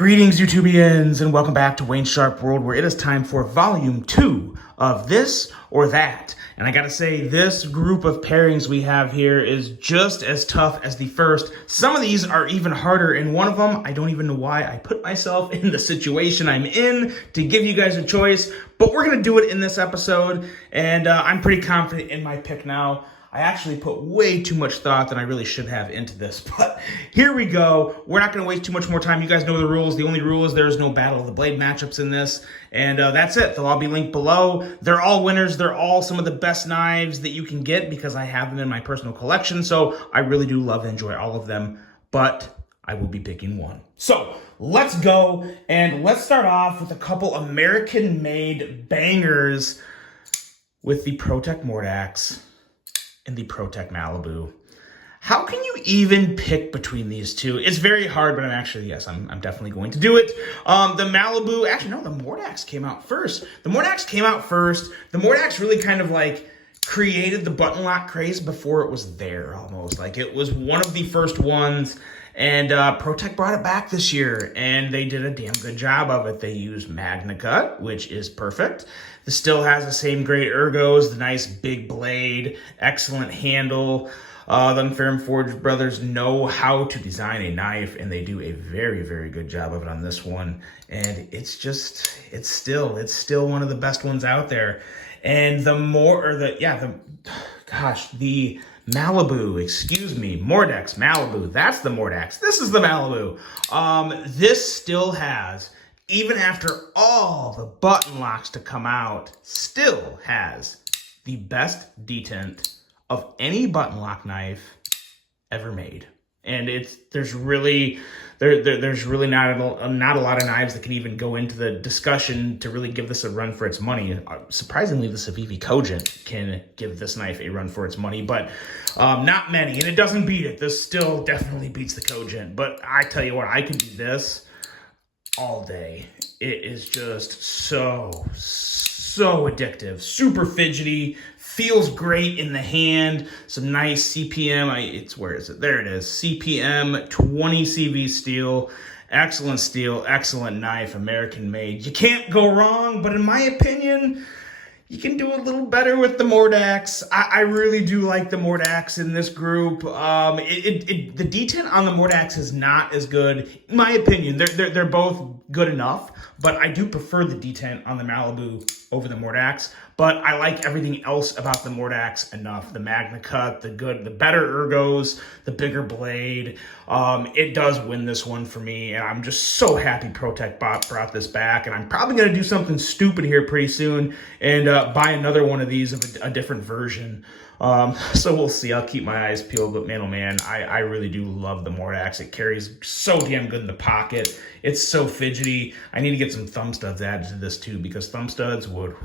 Greetings, YouTubians, and welcome back to Wayne Sharp World, where it is time for Volume 2 of This or That. And I gotta say, this group of pairings we have here is just as tough as the first. Some of these are even harder, and one of them, I don't even know why I put myself in the situation I'm in to give you guys a choice, but we're gonna do it in this episode, and I'm pretty confident in my pick now. I actually put way too much thought than I really should have into this, but here we go. We're not going to waste too much more time. You guys know the rules. The only rule is there is no Battle of the Blade matchups in this, and that's it. They'll all be linked below. They're all winners. They're all some of the best knives that you can get because I have them in my personal collection, so I really do love and enjoy all of them, but I will be picking one. So let's go, and let's start off with a couple American-made bangers with the ProTech Mordax and the ProTech Malibu. How can you even pick between these two? It's very hard, but I'm definitely going to do it. The Malibu, actually no, the Mordax came out first. The Mordax really kind of like created the button lock craze before it was there almost. Like it was one of the first ones, and ProTech brought it back this year, and they did a damn good job of it. They used Magna Cut, which is perfect. This still has the same great ergos, the nice big blade, excellent handle. The Unfair and Forge brothers know how to design a knife, and they do a very, very good job of it on this one. And it's still one of the best ones out there. And the Malibu, excuse me, Mordax, Malibu, that's the Mordax. This is the Malibu. This still has, even after all the button locks to come out, still has the best detent of any button lock knife ever made. And there's really not a lot of knives that can even go into the discussion to really give this a run for its money. Surprisingly, the Civivi Cogent can give this knife a run for its money, but not many, and it doesn't beat it. This still definitely beats the Cogent, but I tell you what, I can do this all day. It is just so addictive, super fidgety, feels great in the hand. Some nice CPM, where is it? There it is. CPM 20 CV steel. Excellent knife, American made. You can't go wrong, but in my opinion, you can do a little better with the Mordax. I really do like the Mordax in this group. The detent on the Mordax is not as good, in my opinion. They're both good enough, but I do prefer the detent on the Malibu over the Mordax. But I like everything else about the Mordax enough. The Magna Cut, the better ergos, the bigger blade. It does win this one for me, and I'm just so happy ProTech brought this back. And I'm probably going to do something stupid here pretty soon and buy another one of these of a different version. So we'll see. I'll keep my eyes peeled, but man, oh man, I really do love the Mordax. It carries so damn good in the pocket. It's so fidgety. I need to get some thumb studs added to this too, because thumb studs would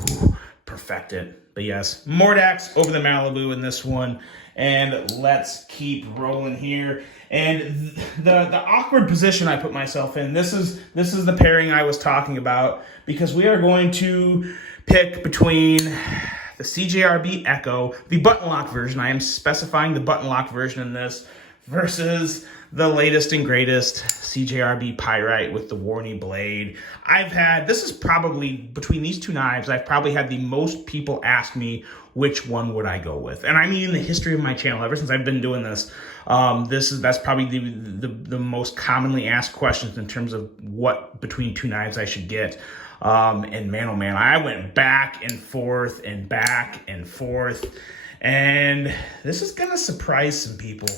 perfect it. But yes, Mordax over the Malibu in this one. And let's keep rolling here. And the awkward position I put myself in, this is the pairing I was talking about, because we are going to pick between the CJRB Echo, the button lock version. I am specifying the button lock version in this, versus the latest and greatest CJRB Pyrite with the Warney blade. This is probably, between these two knives, I've probably had the most people ask me which one would I go with. And I mean, in the history of my channel, ever since I've been doing this, that's probably the most commonly asked questions in terms of what between two knives I should get. And man, oh man, I went back and forth, and this is gonna surprise some people.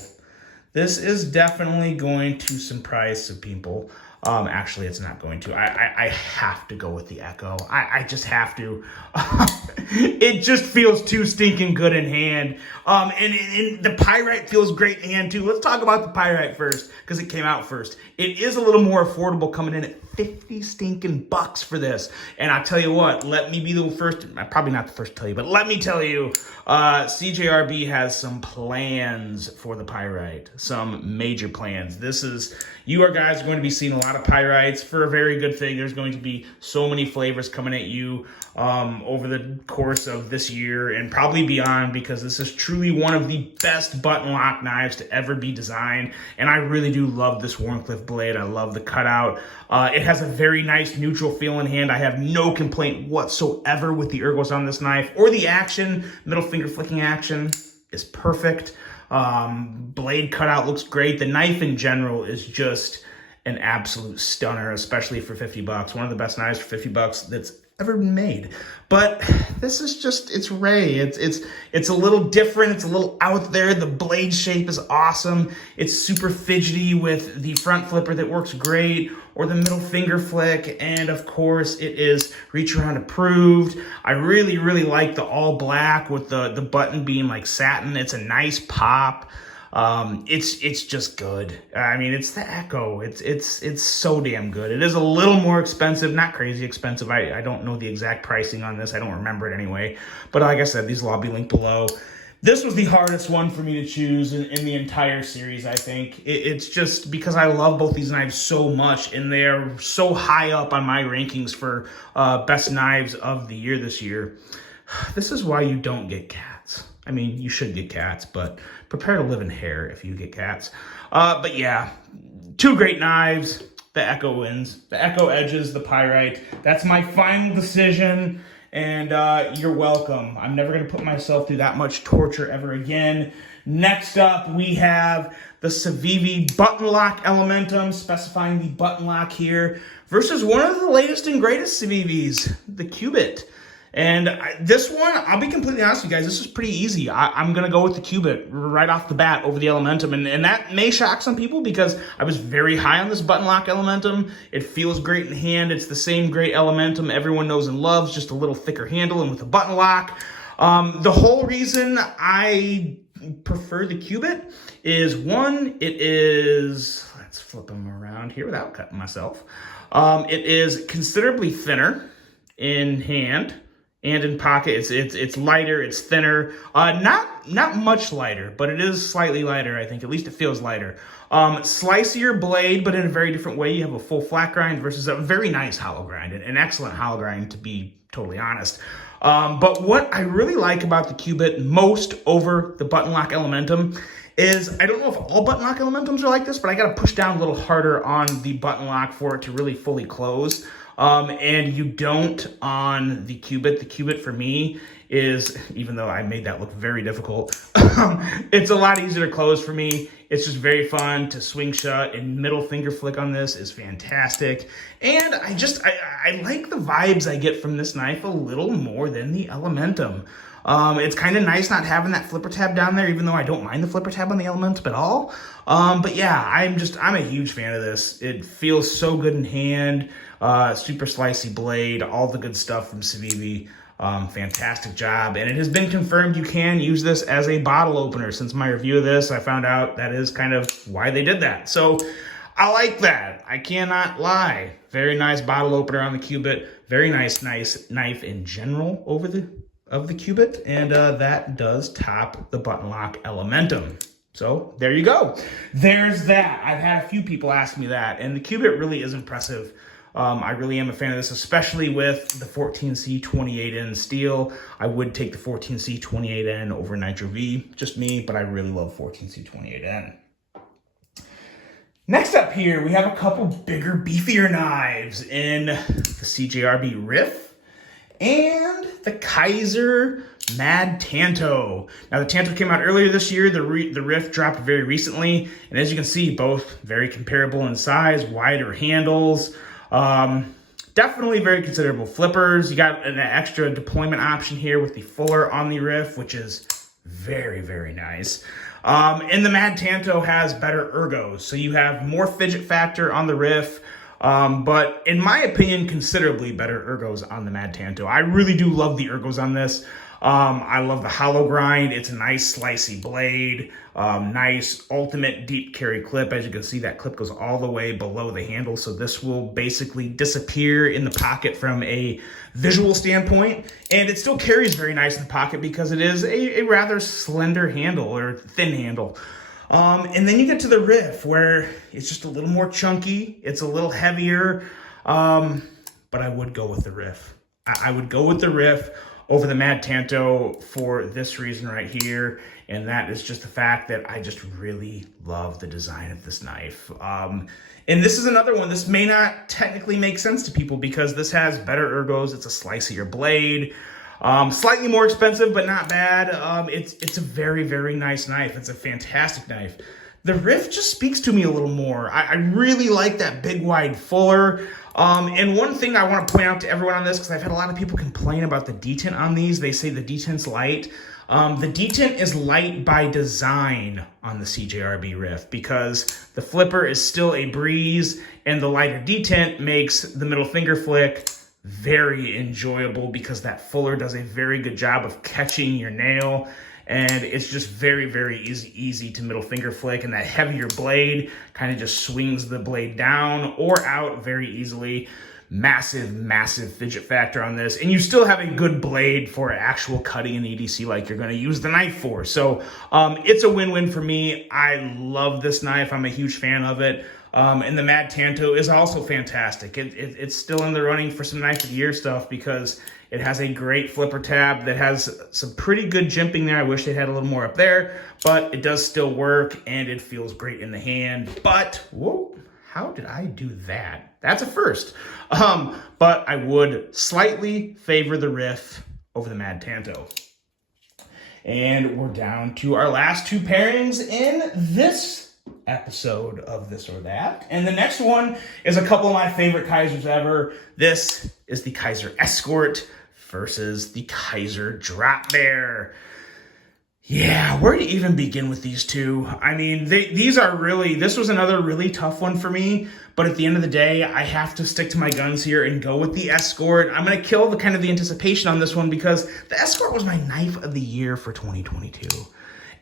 This is definitely going to surprise some people. Actually, it's not going to. I have to go with the Echo. I just have to. It just feels too stinking good in hand. And the Pyrite feels great in hand too. Let's talk about the Pyrite first, because it came out first. It is a little more affordable, coming in at 50 stinking bucks for this. And I tell you what, let me be the first, probably not the first to tell you, but let me tell you, CJRB has some plans for the Pyrite, some major plans. You guys are going to be seeing a lot of pyrites for a very good thing. There's going to be so many flavors coming at you over the course of this year and probably beyond, because this is truly one of the best button lock knives to ever be designed. And I really do love this Wharncliffe blade. I love the cutout. It has a very nice neutral feel in hand. I have no complaint whatsoever with the ergos on this knife or the action. Middle finger flicking action is perfect. Blade cutout looks great. The knife in general is just an absolute stunner, especially for 50 bucks. One of the best knives for 50 bucks that's ever been made. But this is just, it's Ray. It's a little different. It's a little out there. The blade shape is awesome. It's super fidgety with the front flipper that works great, or the middle finger flick. And of course it is reach around approved. I really, really like the all black with the button being like satin. It's a nice pop. It's just good. I mean, it's the Echo. It's so damn good. It is a little more expensive, not crazy expensive. I don't know the exact pricing on this. I don't remember it anyway. But like I said, these will all be linked below. This was the hardest one for me to choose in the entire series, I think. It's just because I love both these knives so much, and they're so high up on my rankings for best knives of the year this year. This is why you don't get cats. I mean, you should get cats, but prepare to live in hair if you get cats. But yeah, two great knives. The Echo wins. The Echo edges the pyrite. That's my final decision, and you're welcome. I'm never going to put myself through that much torture ever again. Next up, we have the Civivi button lock Elementum, specifying the button lock here, versus one of the latest and greatest Civivis, the Cubit. And this one, I'll be completely honest with you guys, this is pretty easy. I'm going to go with the Cubit right off the bat over the Elementum. And that may shock some people because I was very high on this button lock Elementum. It feels great in hand. It's the same great Elementum everyone knows and loves, just a little thicker handle and with a button lock. The whole reason I prefer the Cubit is, one, it is, let's flip them around here without cutting myself. It is considerably thinner in hand and in pocket. It's lighter, it's thinner, not much lighter, but it is slightly lighter. I think at least it feels lighter. Slicier blade, but in a very different way. You have a full flat grind versus a very nice hollow grind, an excellent hollow grind, to be totally honest. But what I really like about the Cubit most over the button lock Elementum is, I don't know if all button lock Elementums are like this, but I got to push down a little harder on the button lock for it to really fully close. And you don't on the Cubit. The Cubit for me is, even though I made that look very difficult, it's a lot easier to close for me. It's just very fun to swing shut, and middle finger flick on this is fantastic. And I like the vibes I get from this knife a little more than the Elementum. It's kind of nice not having that flipper tab down there, even though I don't mind the flipper tab on the Elementum at all. But yeah, I'm a huge fan of this. It feels so good in hand. Super slicey blade, all the good stuff from Civivi. Fantastic job. And it has been confirmed you can use this as a bottle opener. Since my review of this, I found out that is kind of why they did that. So I like that. I cannot lie. Very nice bottle opener on the Cubit. Very nice knife in general over the Cubit. And that does top the button lock Elementum. So there you go. There's that. I've had a few people ask me that, and the Cubit really is impressive. I really am a fan of this, especially with the 14C 28N steel. I would take the 14C 28N over Nitro V, just me, but I really love 14C 28N. Next up here, we have a couple bigger, beefier knives in the CJRB Riff and the Kaiser Mad Tanto. Now, the Tanto came out earlier this year. The Riff dropped very recently. And as you can see, both very comparable in size, wider handles. Definitely very considerable flippers. You got an extra deployment option here with the fuller on the Riff, which is very, very nice. And the Mad Tanto has better ergos. So you have more fidget factor on the Riff. But in my opinion, considerably better ergos on the Mad Tanto. I really do love the ergos on this. I love the hollow grind. It's a nice slicey blade, nice ultimate deep carry clip. As you can see, that clip goes all the way below the handle. So this will basically disappear in the pocket from a visual standpoint. And it still carries very nice in the pocket because it is a rather slender handle or thin handle. And then you get to the riff where it's just a little more chunky. It's a little heavier. But I would go with the riff. I would go with the riff over the Mad Tanto for this reason right here. And that is just the fact that I just really love the design of this knife. And this is another one. This may not technically make sense to people because this has better ergos. It's a slicier blade. Slightly more expensive, but not bad. It's a very, very nice knife. It's a fantastic knife. The riff just speaks to me a little more. I really like that big, wide fuller. And one thing I want to point out to everyone on this, because I've had a lot of people complain about the detent on these. They say the detent's light. The detent is light by design on the CJRB riff because the flipper is still a breeze, and the lighter detent makes the middle finger flick very enjoyable because that fuller does a very good job of catching your nail. And it's just very, very easy to middle finger flick. And that heavier blade kind of just swings the blade down or out very easily. Massive, massive fidget factor on this. And you still have a good blade for actual cutting in EDC like you're going to use the knife for. So it's a win-win for me. I love this knife. I'm a huge fan of it. And the Mad Tanto is also fantastic. It's still in the running for some Knife of the Year stuff because it has a great flipper tab that has some pretty good jimping there. I wish they had a little more up there, but it does still work and it feels great in the hand. But, whoa, how did I do that? That's a first. But I would slightly favor the riff over the Mad Tanto. And we're down to our last two pairings in this episode of This or That. And the next one is a couple of my favorite Kaisers ever. This is the Kaiser Escort versus the Kaiser Drop Bear. Yeah, where to even begin with these two? I mean, this was another really tough one for me, but at the end of the day, I have to stick to my guns here and go with the Escort. I'm going to kill the anticipation on this one because the Escort was my Knife of the Year for 2022.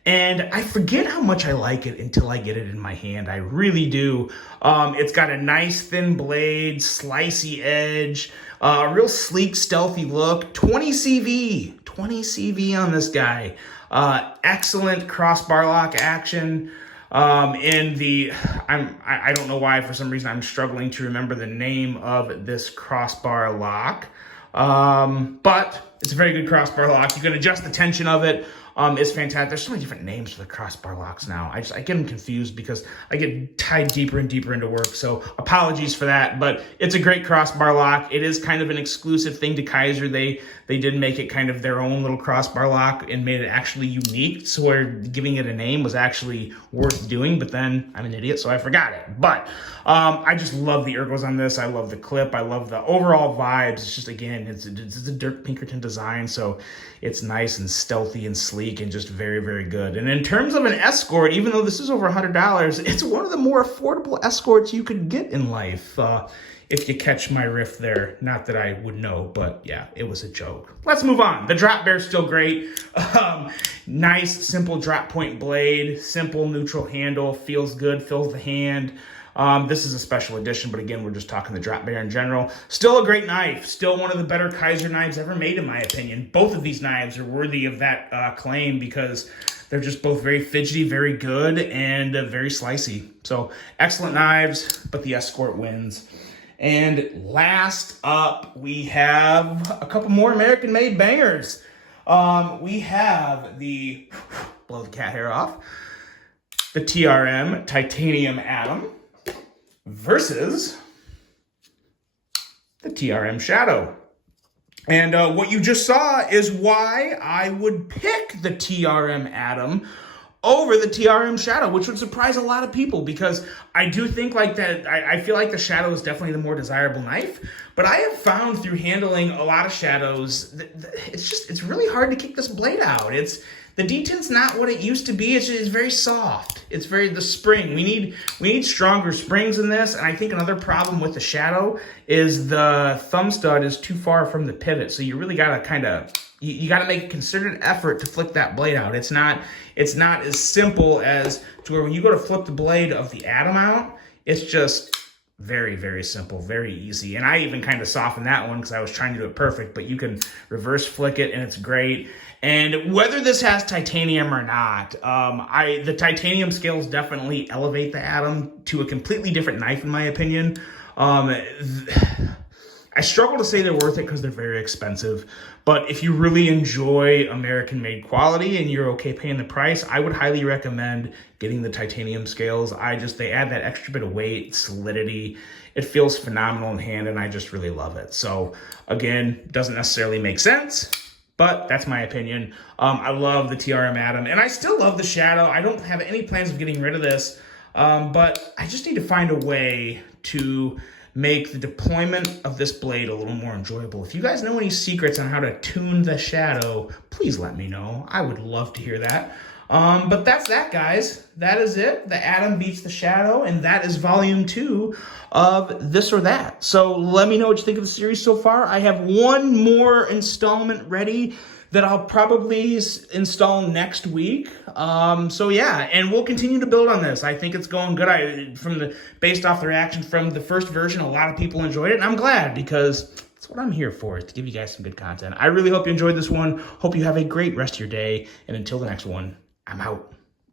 And I forget how much I like it until I get it in my hand. I really do. It's got a nice thin blade, slicey edge, real sleek, stealthy look. 20 CV on this guy. Excellent crossbar lock action. I don't know why, for some reason, I'm struggling to remember the name of this crossbar lock. But it's a very good crossbar lock. You can adjust the tension of it. It's fantastic. There's so many different names for the crossbar locks now. I get them confused because I get tied deeper and deeper into work. So apologies for that, but it's a great crossbar lock. It is kind of an exclusive thing to Kaiser. They did make it kind of their own little crossbar lock and made it actually unique. So where giving it a name was actually worth doing, but then I'm an idiot, so I forgot it. But I just love the ergos on this. I love the clip. I love the overall vibes. It's just, again, it's a Dirk Pinkerton design, so it's nice and stealthy and sleek and just very, very good. And in terms of an Escort, even though this is over $100, it's one of the more affordable Escorts you could get in life. If you catch my riff there. Not that I would know, but yeah, it was a joke. Let's move on. The Drop Bear's still great. Nice, simple drop point blade, simple neutral handle, feels good, fills the hand. This is a special edition, but again, we're just talking the Drop Bear in general. Still a great knife. Still one of the better Kaiser knives ever made, in my opinion. Both of these knives are worthy of that claim because they're just both very fidgety, very good, and very slicey. So excellent knives, but the Escort wins. And last up, we have a couple more American-made bangers. We have the, blow the cat hair off, the TRM Titanium Atom versus the TRM Shadow. And what you just saw is why I would pick the TRM Atom over the TRM Shadow, which would surprise a lot of people because I do think like that. I feel like the Shadow is definitely the more desirable knife, but I have found through handling a lot of Shadows, it's really hard to kick this blade out. The detent's not what it used to be. It's very soft. It's the spring. We need stronger springs in this. And I think another problem with the Shadow is the thumb stud is too far from the pivot. So you really gotta you gotta make a concerted effort to flick that blade out. It's not as simple as to where when you go to flip the blade of the Atom out, it's just Very, very simple, very easy. And I even kind of softened that one because I was trying to do it perfect, but you can reverse flick it and it's great. And whether this has titanium or not, the titanium scales definitely elevate the Atom to a completely different knife, in my opinion. I struggle to say they're worth it because they're very expensive. But if you really enjoy American-made quality and you're okay paying the price, I would highly recommend getting the titanium scales. They add that extra bit of weight, solidity. It feels phenomenal in hand, and I just really love it. So again, doesn't necessarily make sense, but that's my opinion. I love the TRM Atom, and I still love the Shadow. I don't have any plans of getting rid of this, but I just need to find a way to make the deployment of this blade a little more enjoyable. If you guys know any secrets on how to tune the Shadow, please let me know. I would love to hear that. But that's that, guys. That is it. The Atom beats the Shadow, and that is volume 2 of This or That. So let me know what you think of the series so far. I have one more installment ready that I'll probably install next week. So yeah, and we'll continue to build on this. I think it's going good. Based off the reaction from the first version, a lot of people enjoyed it, and I'm glad because that's what I'm here for, is to give you guys some good content. I really hope you enjoyed this one. Hope you have a great rest of your day, and until the next one, I'm out.